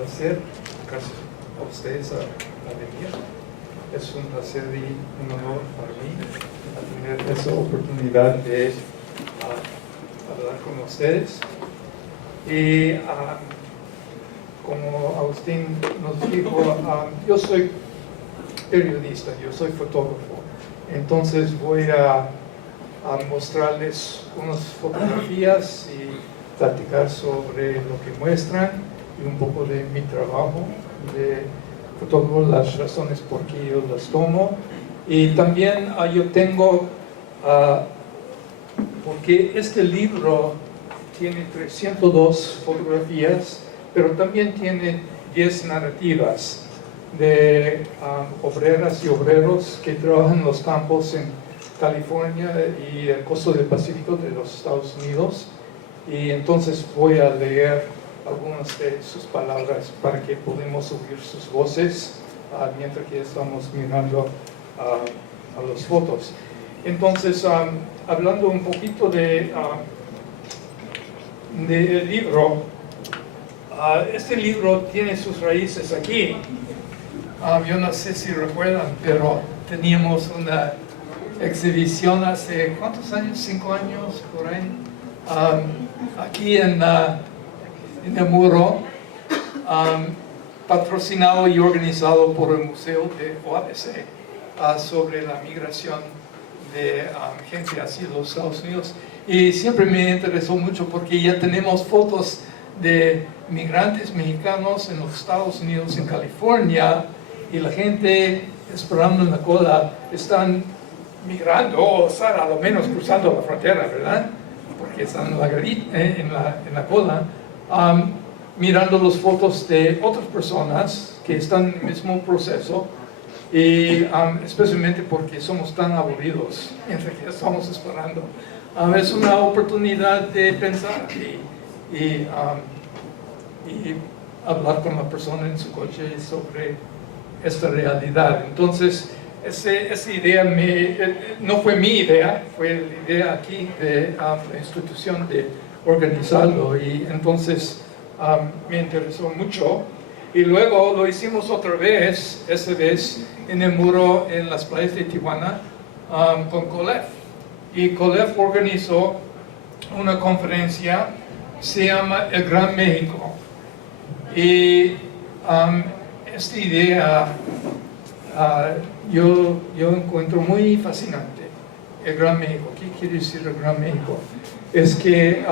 placer, gracias a ustedes a venir. Es un placer y un honor para mí tener esa oportunidad de hablar con ustedes. Y como Agustín nos dijo, yo soy periodista, yo soy fotógrafo. Entonces voy a mostrarles unas fotografías y platicar sobre lo que muestran y un poco de mi trabajo de fotógrafo, las razones por qué yo las tomo. Y también yo tengo, porque este libro tiene 302 fotografías, pero también tiene 10 narrativas de obreras y obreros que trabajan en los campos en California y el costo del Pacífico de los Estados Unidos. Y entonces voy a leer algunas de sus palabras para que podamos oír sus voces mientras que estamos mirando a las fotos. Entonces, hablando un poquito del libro, este libro tiene sus raíces aquí. Yo no sé si recuerdan, pero teníamos una exhibición hace, ¿cuántos años? 5 años, por ahí. Aquí en el muro, patrocinado y organizado por el Museo de OABC sobre la migración de gente hacia los Estados Unidos. Y siempre me interesó mucho porque ya tenemos fotos de migrantes mexicanos en los Estados Unidos, en California, y la gente esperando en la cola están migrando, o están a lo menos cruzando la frontera, ¿verdad? Porque están en la cola, mirando las fotos de otras personas que están en el mismo proceso, y especialmente porque somos tan aburridos mientras que estamos esperando. Es una oportunidad de pensar y hablar con la persona en su coche sobre esta realidad. Entonces, esa idea no fue mi idea, fue la idea aquí de la institución de organizarlo, y entonces me interesó mucho. Y luego lo hicimos otra vez, esta vez en el muro en las playas de Tijuana, con COLEF. Y COLEF organizó una conferencia, se llama El Gran México. Y esta idea yo encuentro muy fascinante. El Gran México. ¿Qué quiere decir el Gran México? Es que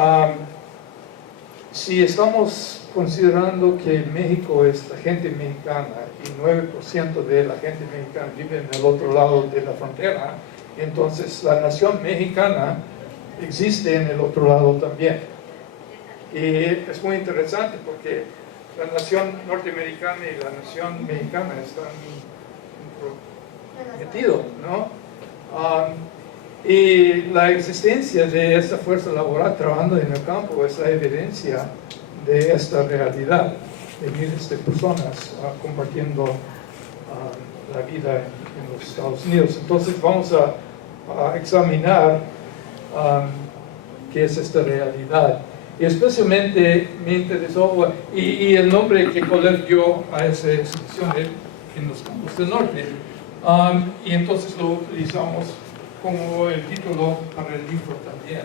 si estamos considerando que México es la gente mexicana y 9% de la gente mexicana vive en el otro lado de la frontera, entonces la nación mexicana existe en el otro lado también. Y es muy interesante porque la nación norteamericana y la nación mexicana están metidos, ¿no? Y la existencia de esta fuerza laboral trabajando en el campo es la evidencia de esta realidad, de miles de personas compartiendo la vida en los Estados Unidos. Entonces vamos a examinar qué es esta realidad. Y especialmente me interesó, y el nombre que COLEF dio a esa exhibición en los campos del norte. Y entonces lo utilizamos como el título para el libro también.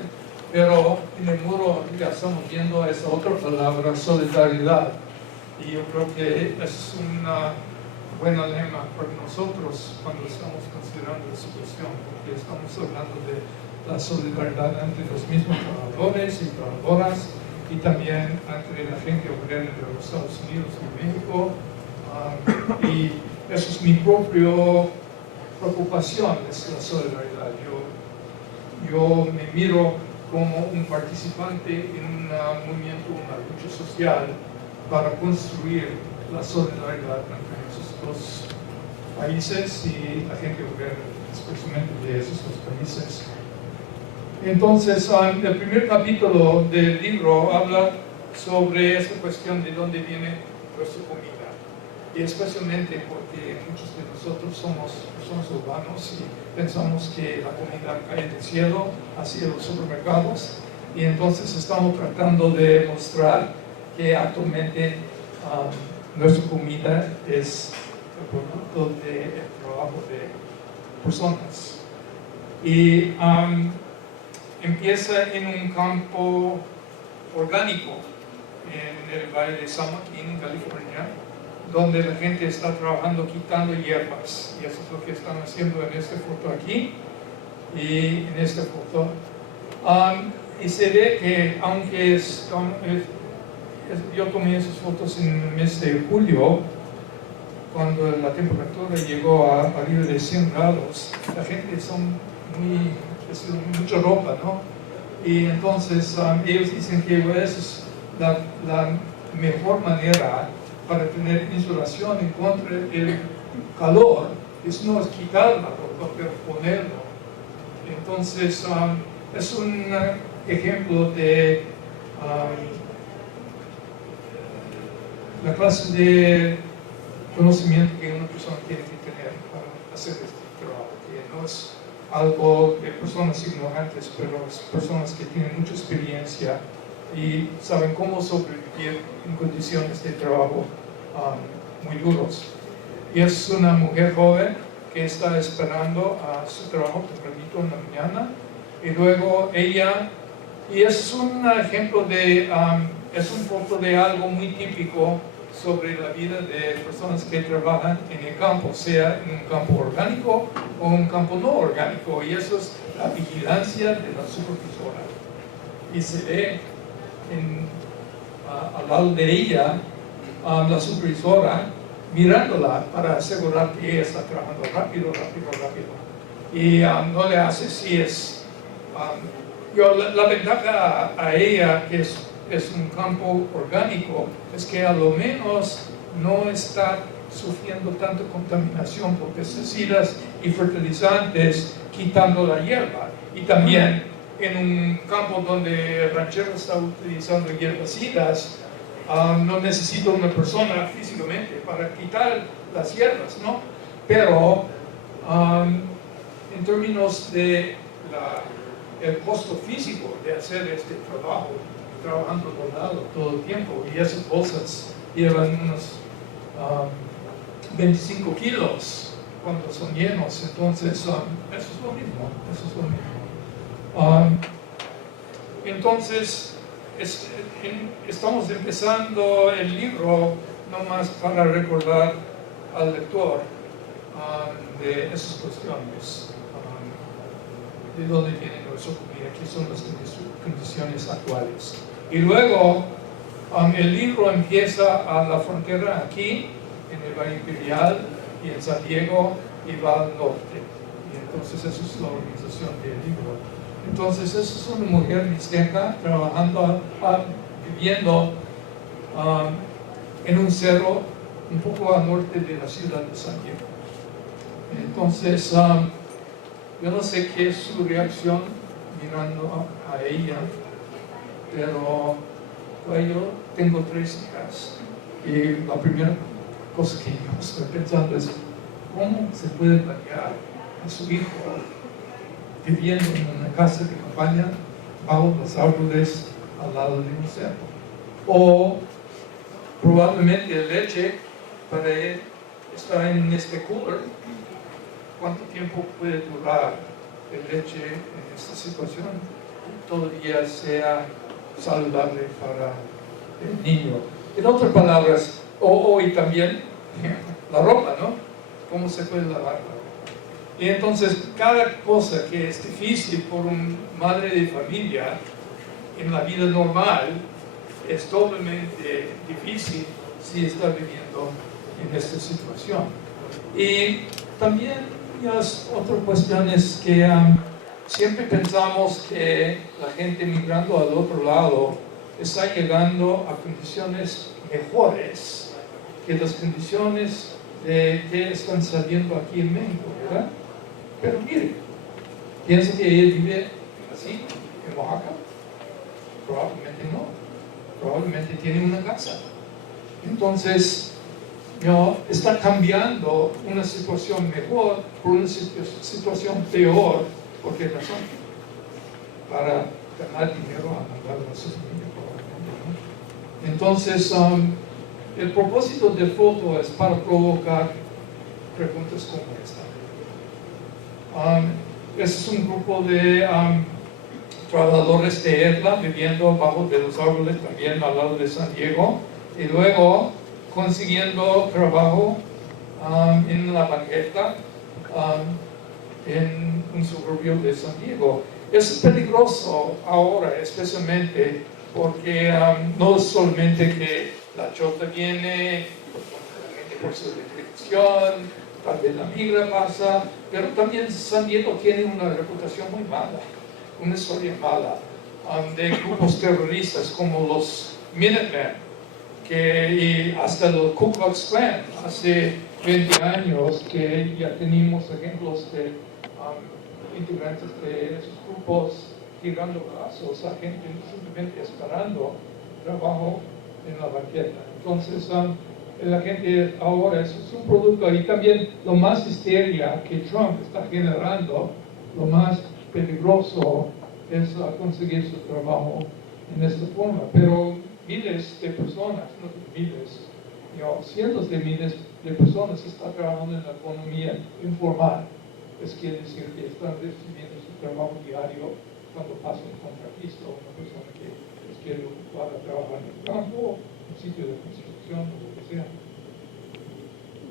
Pero en el muro ya estamos viendo esa otra palabra, solidaridad. Y yo creo que es una buena lema para nosotros cuando estamos considerando esa cuestión, porque estamos hablando de la solidaridad entre los mismos trabajadores y trabajadoras, y también entre la gente obrera de los Estados Unidos y México. Y eso es mi propia preocupación, es la solidaridad. Yo me miro como un participante en un movimiento, una lucha social para construir la solidaridad entre esos dos países y la gente obrera, especialmente de esos dos países. Entonces, el primer capítulo del libro habla sobre esta cuestión de dónde viene nuestra comida. Y especialmente porque muchos de nosotros somos personas urbanos y pensamos que la comida cae del cielo hacia los supermercados. Y entonces estamos tratando de mostrar que actualmente nuestra comida es el producto del trabajo de personas. Y empieza en un campo orgánico en el Valle de San Joaquín, en California, donde la gente está trabajando quitando hierbas, y eso es lo que están haciendo en esta foto aquí y en esta foto. Y se ve que aunque yo tomé esas fotos en el mes de julio, cuando la temperatura llegó a arriba de 100 grados, la gente son mucha ropa, ¿no? Y entonces ellos dicen que esa es la mejor manera para tener insolación en contra del calor. Eso no es quitar la ropa, pero ponerlo. Entonces es un ejemplo de la clase de conocimiento que una persona tiene que tener para hacer este trabajo, que no es algo de personas ignorantes, pero es personas que tienen mucha experiencia y saben cómo sobrevivir en condiciones de trabajo muy duros. Y es una mujer joven que está esperando a su trabajo tempranito en la mañana, y luego ella, y es un ejemplo de, es un foto de algo muy típico sobre la vida de personas que trabajan en el campo, sea en un campo orgánico o un campo no orgánico, y eso es la vigilancia de la supervisora. Y se ve al lado de ella la supervisora mirándola para asegurar que ella está trabajando rápido. Y no le hace si es... la ventaja a ella, que es un campo orgánico, es que a lo menos no está sufriendo tanta contaminación por pesticidas y fertilizantes quitando la hierba. Y también en un campo donde el ranchero está utilizando hierbicidas, no necesita una persona físicamente para quitar las hierbas, ¿no? Pero en términos de el costo físico de hacer este trabajo, trabajando rodado todo el tiempo, y esas bolsas llevan unos 25 kilos cuando son llenos, entonces eso es lo mismo, entonces estamos empezando el libro nomás para recordar al lector de esas cuestiones, de dónde viene nuestra comida, qué son las condiciones actuales. Y luego el libro empieza a la frontera aquí, en el Valle Imperial y en San Diego, y va al norte. Y entonces esa es la organización del libro. Entonces esa es una mujer mixteca trabajando, viviendo en un cerro un poco al norte de la ciudad de San Diego. Entonces yo no sé qué es su reacción mirando a ella, pero yo tengo 3 hijas, y la primera cosa que yo estoy pensando es cómo se puede planear a su hijo viviendo en una casa de campaña bajo los árboles al lado de un cerro, o probablemente leche para él está en este cooler. ¿Cuánto tiempo puede durar la leche en esta situación? Todavía sea saludable para el niño. En otras palabras, y también la ropa, ¿no? ¿Cómo se puede lavar la ropa? Y entonces, cada cosa que es difícil por una madre de familia en la vida normal es doblemente difícil si está viviendo en esta situación. Y también las otras cuestiones que siempre pensamos que la gente migrando al otro lado está llegando a condiciones mejores que las condiciones que están saliendo aquí en México, ¿verdad? Pero mire, ¿piensa que ella vive así en Oaxaca? Probablemente no. Probablemente tiene una casa. Entonces, está cambiando una situación mejor por una situación peor. ¿Por qué razón? Para ganar dinero a mandar a sus niños. Entonces, El propósito de foto es para provocar preguntas como esta. Este es un grupo de trabajadores de ETLA viviendo bajo de los árboles también al lado de San Diego y luego consiguiendo trabajo en la banqueta en un suburbio de San Diego. Es peligroso ahora, especialmente porque no es solamente que la chota viene por su electrificación, tal vez la migra pasa, pero también San Diego tiene una reputación muy mala, una historia mala, de grupos terroristas como los Minutemen, y hasta los Ku Klux Klan, hace 20 años que ya teníamos ejemplos de integrantes de esos grupos tirando brazos a gente simplemente esperando trabajo en la banqueta. Entonces, la gente ahora, eso es un producto, y también lo más histeria que Trump está generando, lo más peligroso es conseguir su trabajo en esta forma. Pero miles de personas, no miles, cientos de miles de personas están trabajando en la economía informal. Es quiere decir que están recibiendo su trabajo diario cuando pasa un contratista o una persona que quiere ocupar a trabajar en el campo, en un sitio de construcción o lo que sea.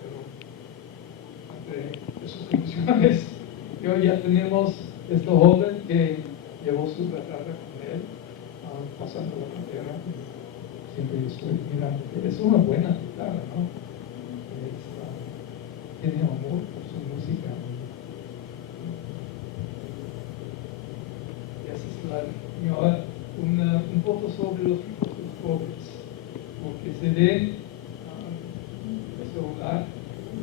Pero ante esas condiciones, ya tenemos este joven que llevó su guitarra con él, pasando la frontera. Siempre estoy mirando que es una buena guitarra, ¿no? Tiene amor por su música. Y así es un poco sobre los ricos y los pobres, porque se ve ese hogar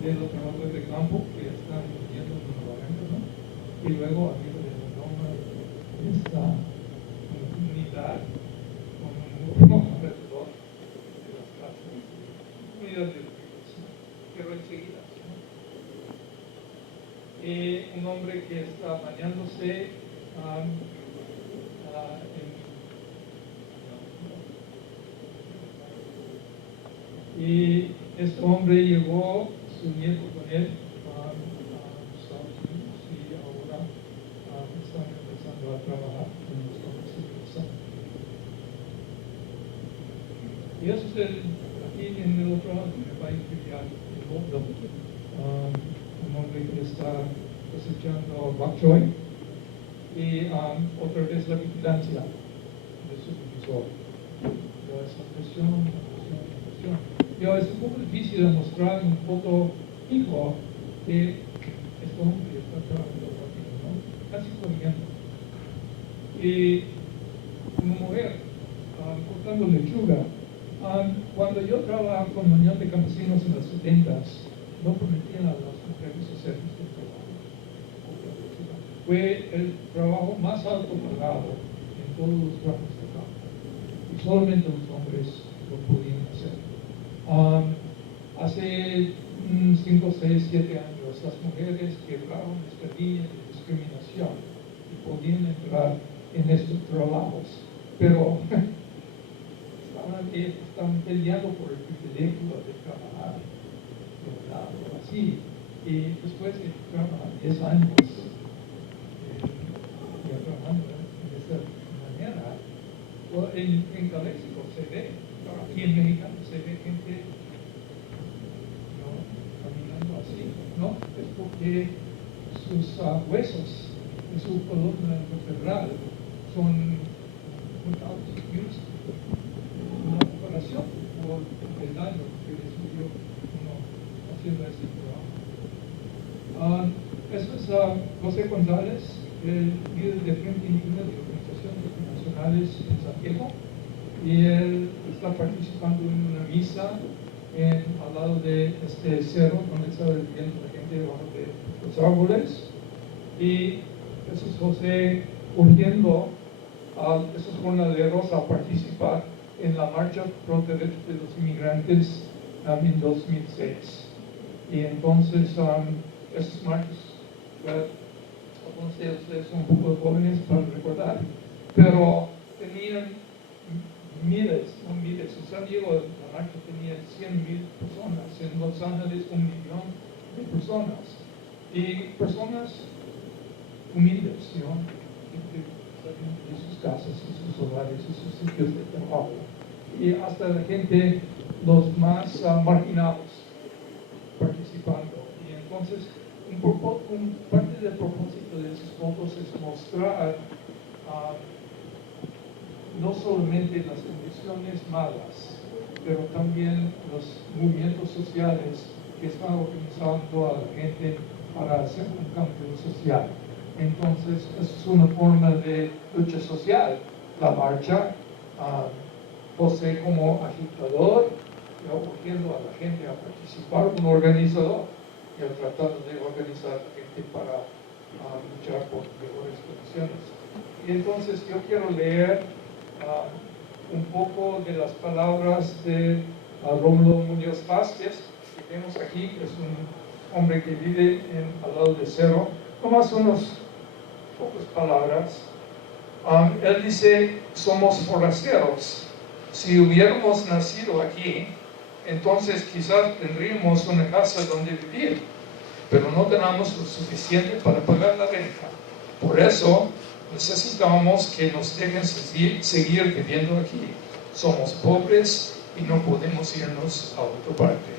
de los trabajadores de campo que están viviendo en Nueva York, ¿no? Y luego arriba de la loma esta unidad con un muro alrededor de las casas, unidad de ricos, pero enseguida, ¿no? Un hombre que está bañándose y este hombre llevó su nieto con él a Estados Unidos y ahora están empezando a trabajar en los campos de Cristo. Y eso es aquí en el otro lado, en el país filial, el mundo, un hombre que está cosechando bok choy y otra vez la vigilancia del supervisor. Esa presión. Es un poco difícil de mostrar un foto fijo que este hombre está trabajando aquí, ¿no? Casi corriendo. Y una mujer cortando lechuga. Cuando yo trabajaba con la Unión de Campesinos en los 70s, no permitían a las mujeres hacer este trabajo. Fue el trabajo más alto pagado en todos los trabajos de campo. Y solamente los hombres lo podían hacer. Hace 5, 6, 7 años, las mujeres quebraron esta línea de discriminación y podían entrar en estos trabajos, pero estaban peleando por el privilegio de trabajar de un lado, así. Y después de trabajar 10 años trabajando de esta manera, en Calexico se ve, aquí en México se ve gente caminando así, ¿no? Es porque sus huesos de su columna vertebral son muy altos, una comparación por el daño que recibió uno haciendo este trabajo. Eso es José González, el líder de Frente Indígena de Organizaciones Internacionales en San Diego, y él está participando en una misa al lado de este cerro donde está viviendo la gente debajo de los árboles. Y eso es José urgiendo a esos jornaleros a participar en la marcha pro derechos de los inmigrantes en 2006. Y entonces esos marchas, algunos de ustedes son un poco jóvenes para recordar, pero tenían miles, no miles. En San Diego la marcha tenía 100,000 personas, en Los Ángeles 1,000,000 de personas. Y personas humildes, ¿no? De sus casas, y sus hogares, y sus sitios de trabajo. Y hasta la gente, los más marginados, participando. Y entonces, parte del propósito de esos fotos es mostrar no solamente las condiciones malas, pero también los movimientos sociales que están organizando a la gente para hacer un cambio social. Entonces, es una forma de lucha social. La marcha, José como agitador, urgiendo a la gente a participar, un organizador, y tratando de organizar a la gente para luchar por mejores condiciones. Y entonces yo quiero leer un poco de las palabras de Rómulo Muñoz Vázquez, que vemos aquí, que es un hombre que vive al lado de Cerro. Nomás unas pocas palabras. Él dice, somos forasteros. Si hubiéramos nacido aquí, entonces quizás tendríamos una casa donde vivir, pero no tenemos lo suficiente para pagar la renta. Por eso necesitamos que nos dejen seguir viviendo aquí. Somos pobres y no podemos irnos a otra parte.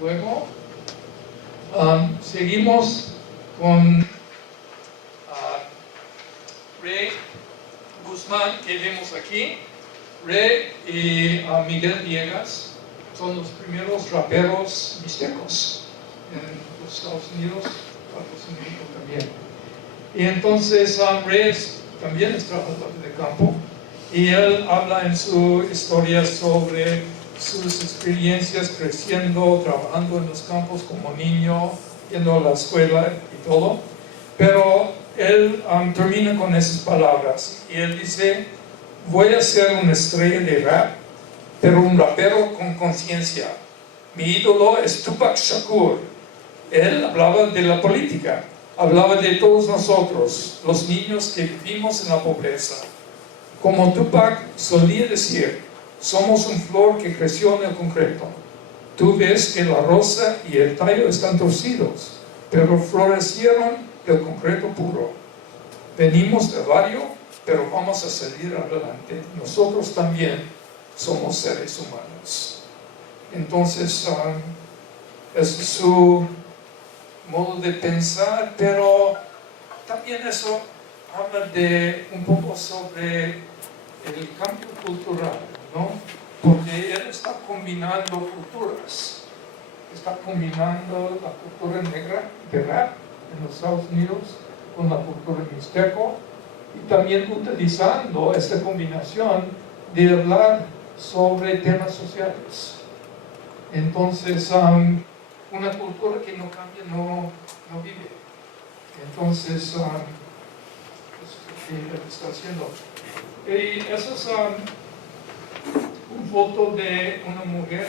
Luego, seguimos con Ray Guzmán, que vemos aquí. Ray y Miguel Villegas son los primeros raperos mixtecos en los Estados Unidos, en México también. Y entonces Ray también es trabajador de campo, y él habla en su historia sobre sus experiencias creciendo, trabajando en los campos como niño, yendo a la escuela y todo. Pero él termina con esas palabras y él dice: voy a ser una estrella de rap, pero un rapero con conciencia. Mi ídolo es Tupac Shakur. Él hablaba de la política, hablaba de todos nosotros, los niños que vivimos en la pobreza. Como Tupac solía decir, somos un flor que creció en el concreto. Tú ves que la rosa y el tallo están torcidos, pero florecieron del concreto puro. Venimos del barrio, pero vamos a salir adelante. Nosotros también somos seres humanos. Entonces, es su modo de pensar, pero también eso habla de un poco sobre el cambio cultural, ¿no? Porque él está combinando culturas. Está combinando la cultura negra de rap en los Estados Unidos con la cultura mixteco, y también utilizando esta combinación de hablar sobre temas sociales. Entonces, una cultura que no cambia no vive. Entonces, eso es lo que él está haciendo. Y eso es una foto de una mujer,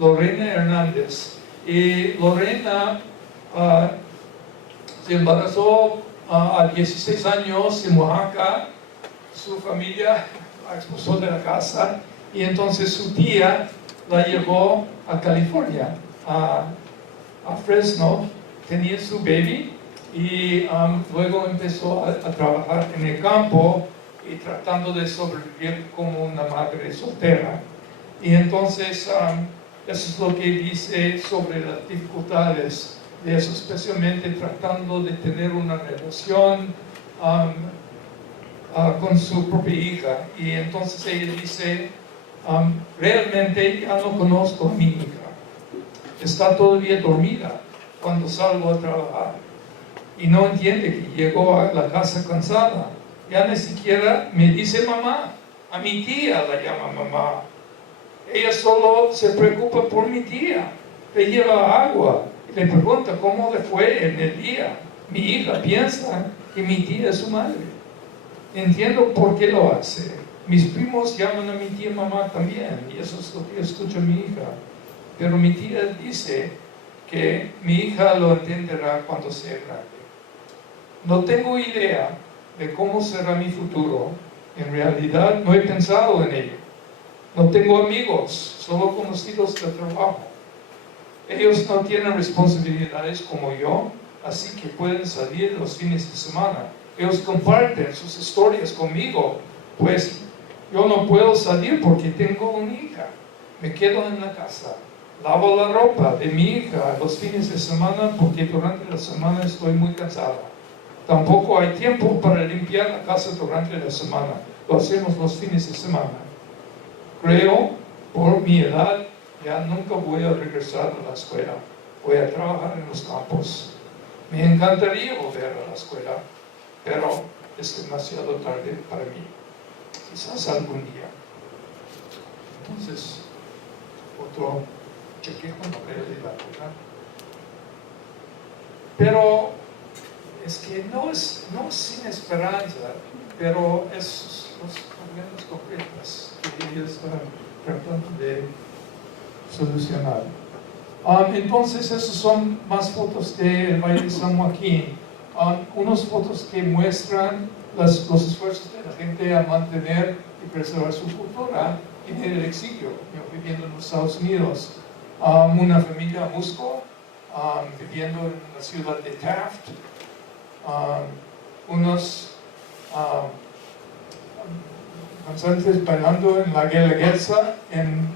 Lorena Hernández. Y Lorena se embarazó a 16 años en Oaxaca. Su familia la expulsó de la casa, y entonces su tía la llevó a California, a Fresno. Tenía su baby y luego empezó a trabajar en el campo y tratando de sobrevivir como una madre soltera. Y entonces eso es lo que dice sobre las dificultades de eso, especialmente tratando de tener una relación con su propia hija. Y entonces ella dice, realmente ya no conozco a mi hija. Está todavía dormida cuando salgo a trabajar y no entiende que llegó a la casa cansada. Ya ni siquiera me dice mamá. A mi tía la llama mamá. Ella solo se preocupa por mi tía. Le lleva agua y le pregunta cómo le fue en el día. Mi hija piensa que mi tía es su madre. Entiendo por qué lo hace. Mis primos llaman a mi tía mamá también, y eso es lo que escucha mi hija. Pero mi tía dice que mi hija lo entenderá cuando sea grande. No tengo idea de cómo será mi futuro, en realidad no he pensado en ello. No tengo amigos, solo conocidos de trabajo. Ellos no tienen responsabilidades como yo, así que pueden salir los fines de semana. Ellos comparten sus historias conmigo, pues yo no puedo salir porque tengo una hija. Me quedo en la casa. Lavo la ropa de mi hija los fines de semana porque durante la semana estoy muy cansado. Tampoco hay tiempo para limpiar la casa durante la semana. Lo hacemos los fines de semana. Creo, por mi edad, ya nunca voy a regresar a la escuela. Voy a trabajar en los campos. Me encantaría volver a la escuela, pero es demasiado tarde para mí. Quizás algún día. Entonces, otro chequeo no realidad, ¿verdad? Pero es que no es sin esperanza, pero es los problemas concretos que ellos están tratando de solucionar. Entonces, esas son más fotos del Valle de San Joaquín. Unas fotos que muestran los esfuerzos de la gente a mantener y preservar su cultura en el exilio, viviendo en los Estados Unidos. Una familia Musco, viviendo en la ciudad de Taft. Unos danzantes bailando en la Guelaguetza en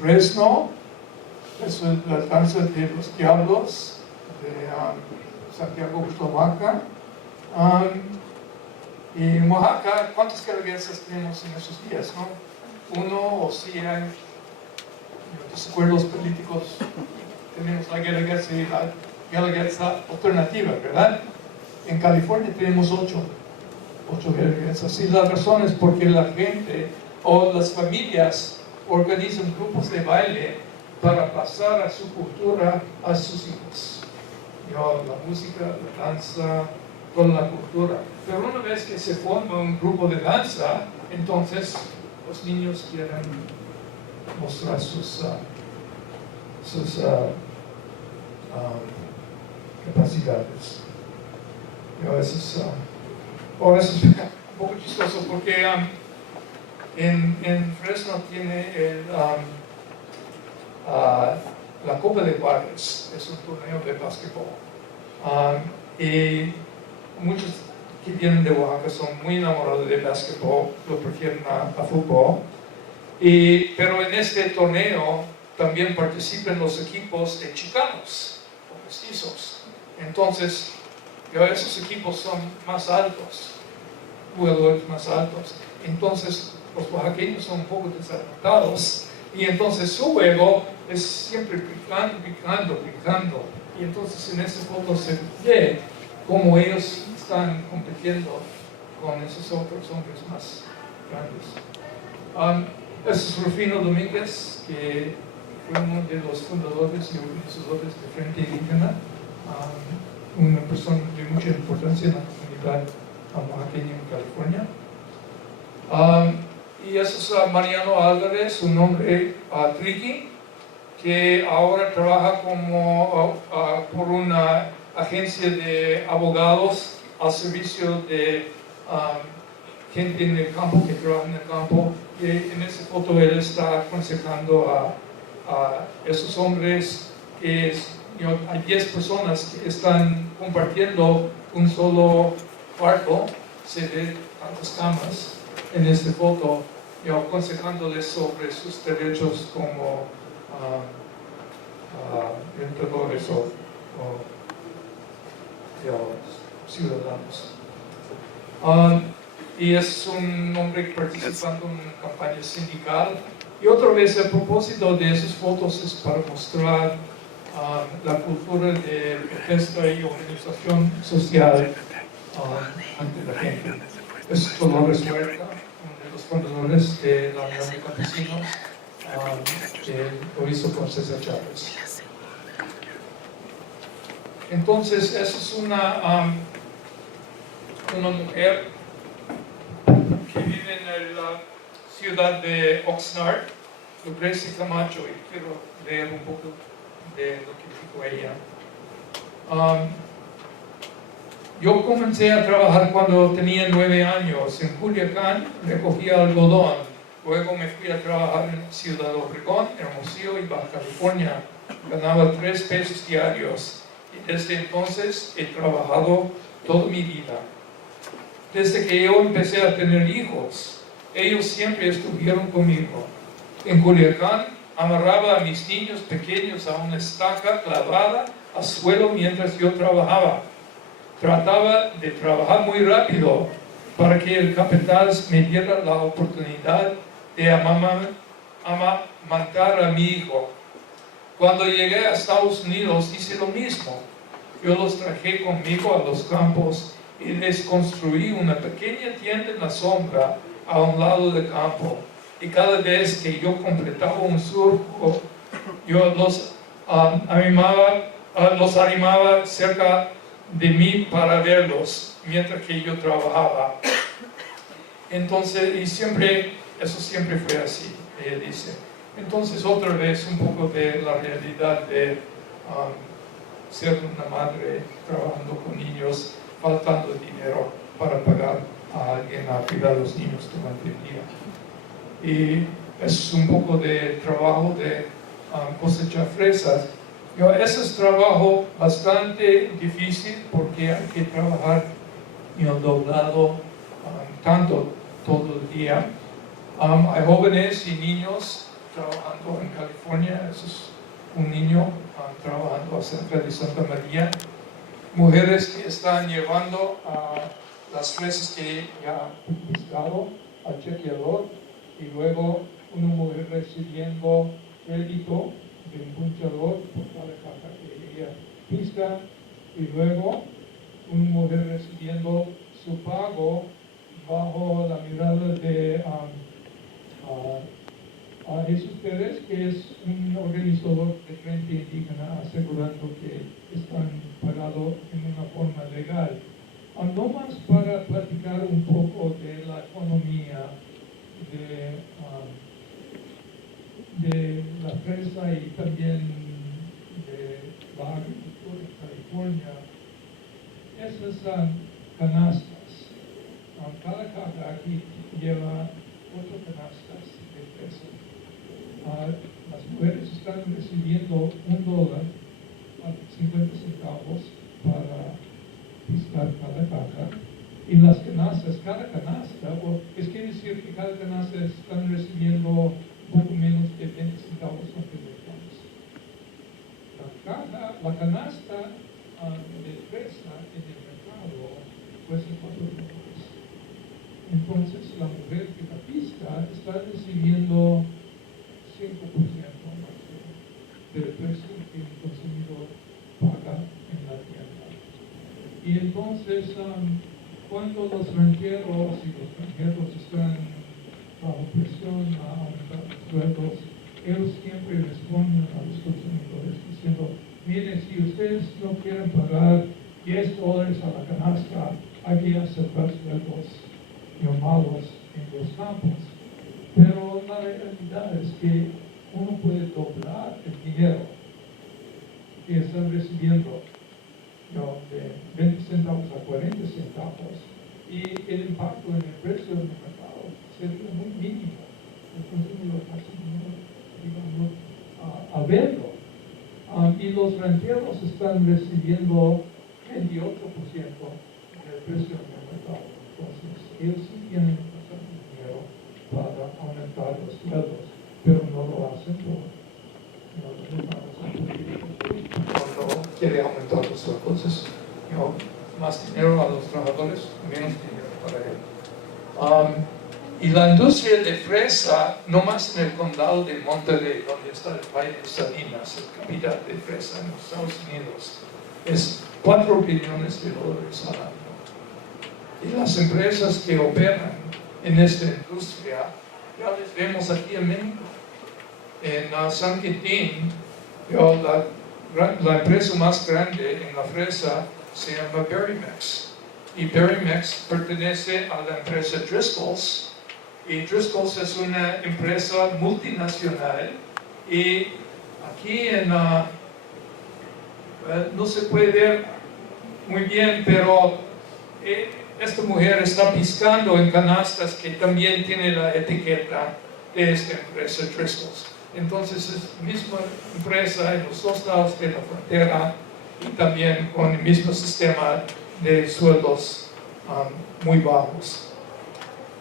Fresno. Eso es la danza de los diablos de Santiago, Oaxaca. Y en Oaxaca, ¿cuántas Guelaguetzas tenemos en esos días? ¿No? Uno o 100 desacuerdos políticos. Tenemos la Guelaguetza y la Guelaguetza alternativa, ¿verdad? En California tenemos 8 Guelaguetzas. Y la razón es porque la gente o las familias organizan grupos de baile para pasar a su cultura a sus hijos. La música, la danza, toda la cultura. Pero una vez que se forma un grupo de danza, entonces los niños quieren mostrar sus capacidades. Eso es un poco chistoso porque en Fresno tiene la Copa de Juárez, es un torneo de básquetbol. Y muchos que vienen de Oaxaca son muy enamorados de básquetbol, lo prefieren a fútbol. Pero en este torneo también participan los equipos de chicanos o mestizos. Entonces, esos equipos son más altos, jugadores más altos. Entonces, los oaxaqueños son un poco desadaptados. Y entonces su juego es siempre picando. Y entonces en esta foto se ve cómo ellos están compitiendo con esos otros hombres más grandes. Ese es Rufino Domínguez, que fue uno de los fundadores y organizadores de Frente Indígena, una persona de mucha importancia en la comunidad oaxaqueña en California. Y eso es Mariano Álvarez, un hombre triqui, que ahora trabaja por una agencia de abogados al servicio de gente en el campo, que trabaja en el campo. Y en esa foto él está aconsejando a esos hombres, que hay 10 personas que están compartiendo un solo cuarto, se ve tantas camas en esta foto, aconsejándoles sobre sus derechos como rentadores o ciudadanos. Y es un hombre participando en una campaña sindical. Y otra vez, el propósito de esas fotos es para mostrar la cultura de protesta y organización social ante la gente. Es Dolores Huerta, uno de los fundadores de la Unión de Campesinos, que lo hizo con César Chávez. Entonces, esa es una mujer que vive en la ciudad de Oxnard, Lucrecia Camacho, y quiero leer un poco de lo que dijo ella. Yo comencé a trabajar cuando tenía 9 años. En Culiacán recogía algodón. Luego me fui a trabajar en Ciudad Obregón, Hermosillo y Baja California. Ganaba 3 pesos diarios. Y desde entonces he trabajado toda mi vida. Desde que yo empecé a tener hijos, ellos siempre estuvieron conmigo. En Culiacán amarraba a mis niños pequeños a una estaca clavada al suelo mientras yo trabajaba. Trataba de trabajar muy rápido para que el capataz me diera la oportunidad de amamantar a mi hijo. Cuando llegué a Estados Unidos hice lo mismo. Yo los traje conmigo a los campos y les construí una pequeña tienda en la sombra a un lado del campo. Y cada vez que yo completaba un surco, yo los animaba cerca de mí para verlos mientras que yo trabajaba. Entonces, eso siempre fue así, ella dice. Entonces, otra vez, un poco de la realidad de ser una madre trabajando con niños, faltando dinero para pagar a alguien a cuidar a los niños durante el día. Y es un poco de trabajo de cosechar fresas. Ese es trabajo bastante difícil porque hay que trabajar doblado tanto todo el día. Hay jóvenes y niños trabajando en California. Eso es un niño trabajando cerca de Santa María. Mujeres que están llevando las fresas que ya han pescado al chequeador, y luego una mujer recibiendo crédito de un punchador por cada caja que ella pisca, y luego una mujer recibiendo su pago bajo la mirada de Jesús Pérez, que es un organizador de frente indígena, asegurando que están pagados en una forma legal. No más para platicar un poco de la economía de la fresa y también de la agricultura en California. Esas canastas, cada caja aquí lleva 8 canastas de fresa. Las mujeres están recibiendo $1 a 50 centavos para piscar cada caja, y las canastas, cada canasta, es quiere decir que cada canasta están recibiendo un poco menos de 20 centavos norteamericanos. La canasta de fresa en el mercado cuesta $4. Entonces la mujer que la pisca está recibiendo 5% del precio que el consumidor paga en la tienda. Y entonces, cuando los rancheros y los granjeros están bajo presión a aumentar los sueldos, ellos siempre responden a los consumidores diciendo: miren, si ustedes no quieren pagar $10 a la canasta, hay que aceptar sueldos malos en los campos. Pero la realidad es que uno puede doblar el dinero que están recibiendo de 20 centavos a 40 centavos, y el impacto en el precio del mercado sería muy mínimo. El consumidor casi no, a verlo. Y los rancheros están recibiendo 28% del precio del mercado. Entonces, ellos sí tienen bastante dinero para aumentar los sueldos, pero no lo hacen cuando quiere aumentar los sueldos. Más dinero a los trabajadores, menos dinero para él. Y la industria de fresa, no más en el condado de Monterey, donde está el valle de Salinas, el capital de fresa en los Estados Unidos, es $4 billones al año. Y las empresas que operan en esta industria, ya les vemos aquí en México. En San Quintín, la empresa más grande en la fresa se llama Berrymex. Y Berrymex pertenece a la empresa Driscoll's. Y Driscoll's es una empresa multinacional. Y aquí no se puede ver muy bien, pero esta mujer está piscando en canastas que también tiene la etiqueta de esta empresa Driscoll's. Entonces es la misma empresa en los dos lados de la frontera y también con el mismo sistema de sueldos muy bajos.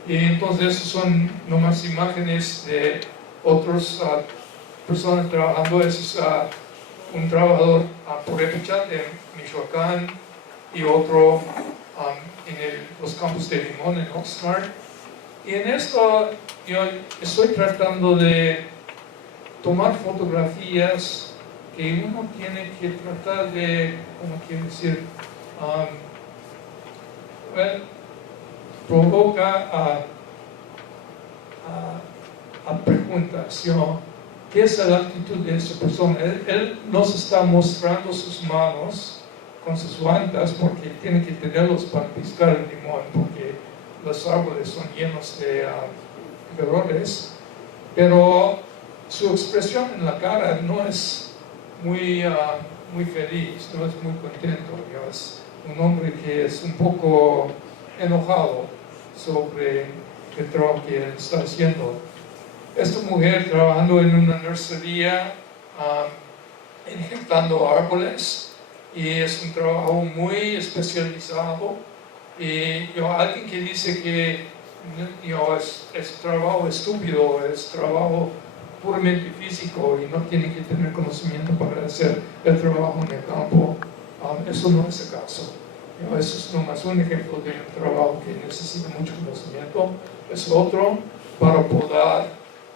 Y entonces esas son nomás imágenes de otras personas trabajando. Ese es un trabajador purépecha de Michoacán y otro en los campos de limón en Oxnard. Y en esto yo estoy tratando de tomar fotografías que uno tiene que tratar de, ¿cómo quiero decir? Provoca a preguntas, ¿qué es la actitud de esa persona? Él nos está mostrando sus manos con sus guantas porque tiene que tenerlos para piscar el limón, porque los árboles son llenos de errores, pero su expresión en la cara no es muy feliz, no es muy contento. Es un hombre que es un poco enojado sobre el trabajo que él está haciendo. Esta mujer trabajando en una nursería, injertando árboles, y es un trabajo muy especializado. Y alguien que dice que es trabajo estúpido, es trabajo puramente físico y no tiene que tener conocimiento para hacer el trabajo en el campo, eso no es el caso. Eso es nomás un ejemplo de un trabajo que necesita mucho conocimiento. Es otro para podar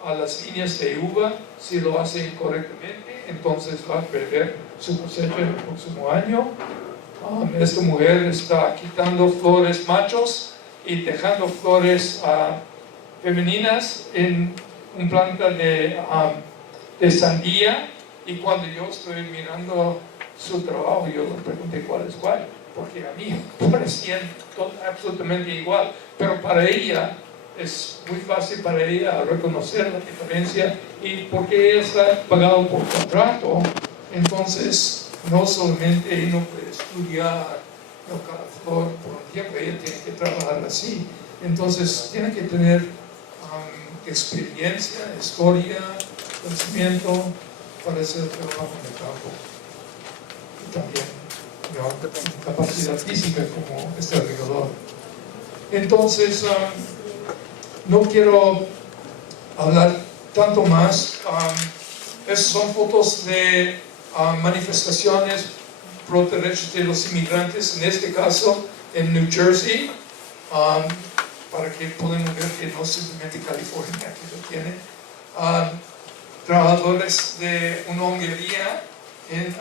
a las líneas de uva. Si lo hace incorrectamente, entonces va a perder su cosecha el próximo año. Esta mujer está quitando flores machos y dejando flores femeninas en una planta de sandía. Y cuando yo estoy mirando su trabajo, yo le pregunté cuál es cuál, porque a mí parecían absolutamente igual, pero para ella es muy fácil para ella reconocer la diferencia, y porque ella está pagado por contrato, entonces no solamente ella no puede estudiar cada flor por un tiempo, ella tiene que trabajar así, entonces tiene que tener experiencia, historia, conocimiento para hacer trabajo en el campo, y también capacidad física como este regador. Entonces no quiero hablar tanto más. Esas son fotos de manifestaciones pro derechos de los inmigrantes, en este caso en New Jersey, para que puedan ver que no simplemente California que lo tiene. Trabajadores de una honguería en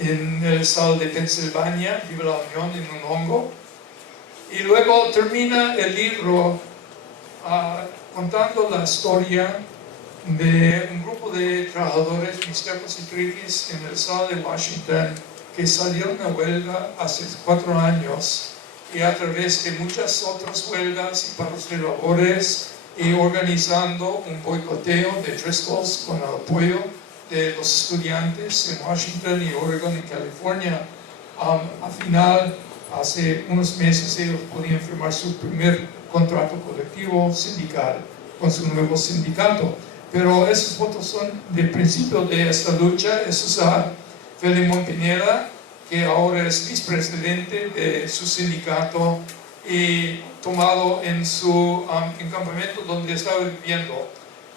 el estado de Pensilvania, vive la unión en un hongo. Y luego termina el libro contando la historia de un grupo de trabajadores mixtecos y triquis en el estado de Washington que salieron a huelga hace 4 años, y a través de muchas otras huelgas y paros de labores y organizando un boicoteo de Driscoll's con el apoyo de los estudiantes en Washington y Oregon y California, al final, hace unos meses, ellos podían firmar su primer contrato colectivo sindical con su nuevo sindicato. Pero esas fotos son del principio de esta lucha. Eso es a Filemón Pineda, que ahora es vicepresidente de su sindicato, y tomado en su encampamento donde estaba viviendo.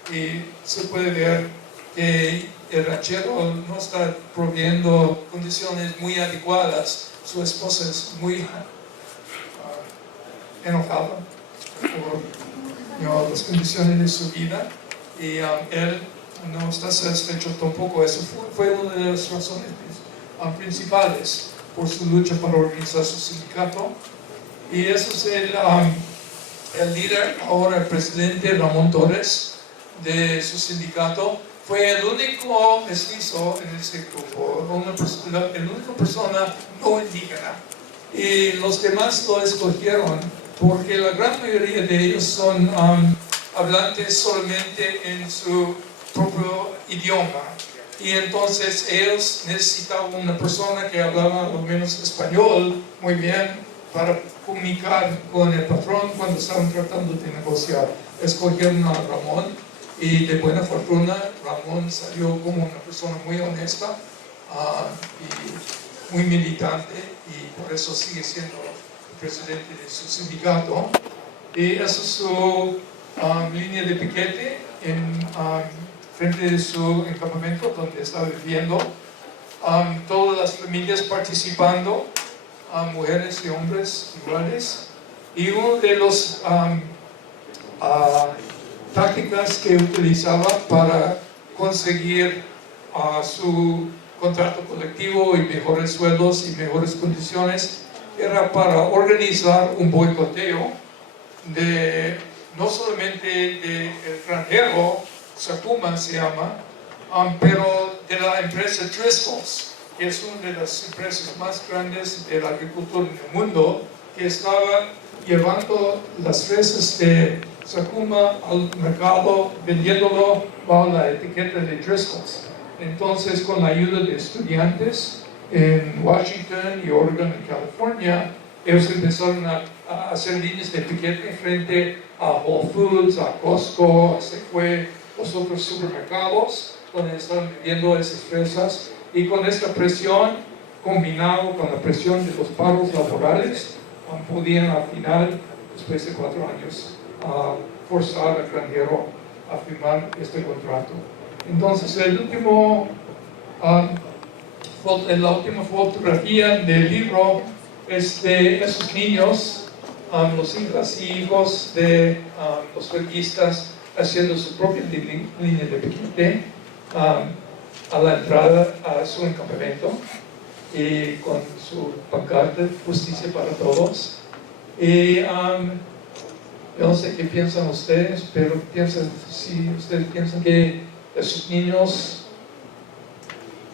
Y se puede ver que el ranchero no está proveyendo condiciones muy adecuadas. Su esposa es muy enojada por las condiciones de su vida, y él no está satisfecho tampoco. Eso fue una de las razones principales por su lucha para organizar su sindicato. Y eso es el líder, ahora el presidente Ramón Torres, de su sindicato. Fue el único mestizo en ese grupo, la única persona no indígena. Y los demás lo escogieron porque la gran mayoría de ellos son hablantes solamente en su propio idioma. y entonces ellos necesitaban una persona que hablaba al menos español muy bien para comunicar con el patrón cuando estaban tratando de negociar. Escogieron a Ramón y de buena fortuna Ramón salió como una persona muy honesta y muy militante, y por eso sigue siendo el presidente de su sindicato. Y esa es su línea de piquete en frente de su encampamento donde está viviendo. Todas las familias participando, mujeres y hombres iguales. Y una de las tácticas que utilizaba para conseguir su contrato colectivo y mejores sueldos y mejores condiciones era para organizar un boicoteo de no solamente del granjero, Sakuma se llama, pero de la empresa Driscoll's, que es una de las empresas más grandes de la agricultura en el mundo, que estaba llevando las fresas de Sakuma al mercado, vendiéndolo bajo la etiqueta de Driscoll's. Entonces, con la ayuda de estudiantes en Washington y Oregon y California, ellos empezaron a hacer líneas de piquete frente a Whole Foods, a Costco, a Safeway, los otros supermercados donde estaban vendiendo esas fresas, y con esta presión, combinado con la presión de los paros laborales, podían al final, después de 4 años, forzar al granjero a firmar este contrato. Entonces, la última fotografía del libro es de esos niños, los hijas y hijos de los huelguistas, haciendo su propia línea de piquete a la entrada a su encampamento, y con su pancarta "Justicia para todos". Y yo no sé qué piensan ustedes, pero si ustedes piensan que esos niños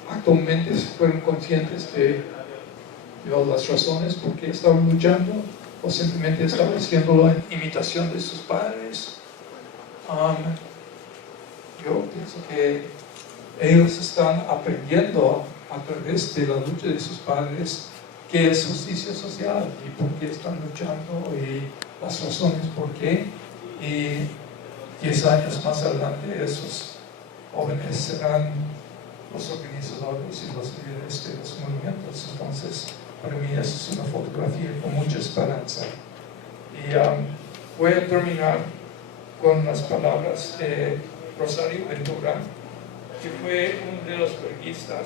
actualmente fueron conscientes de las razones por qué estaban luchando, o simplemente estaban haciendo la imitación de sus padres. Yo pienso que ellos están aprendiendo a través de la lucha de sus padres qué es justicia social y por qué están luchando y las razones por qué. Y 10 años más adelante esos jóvenes serán los organizadores y los líderes de los movimientos. Entonces, para mí eso es una fotografía con mucha esperanza. Y voy a terminar con las palabras de Rosario Ventura, que fue uno de los huelguistas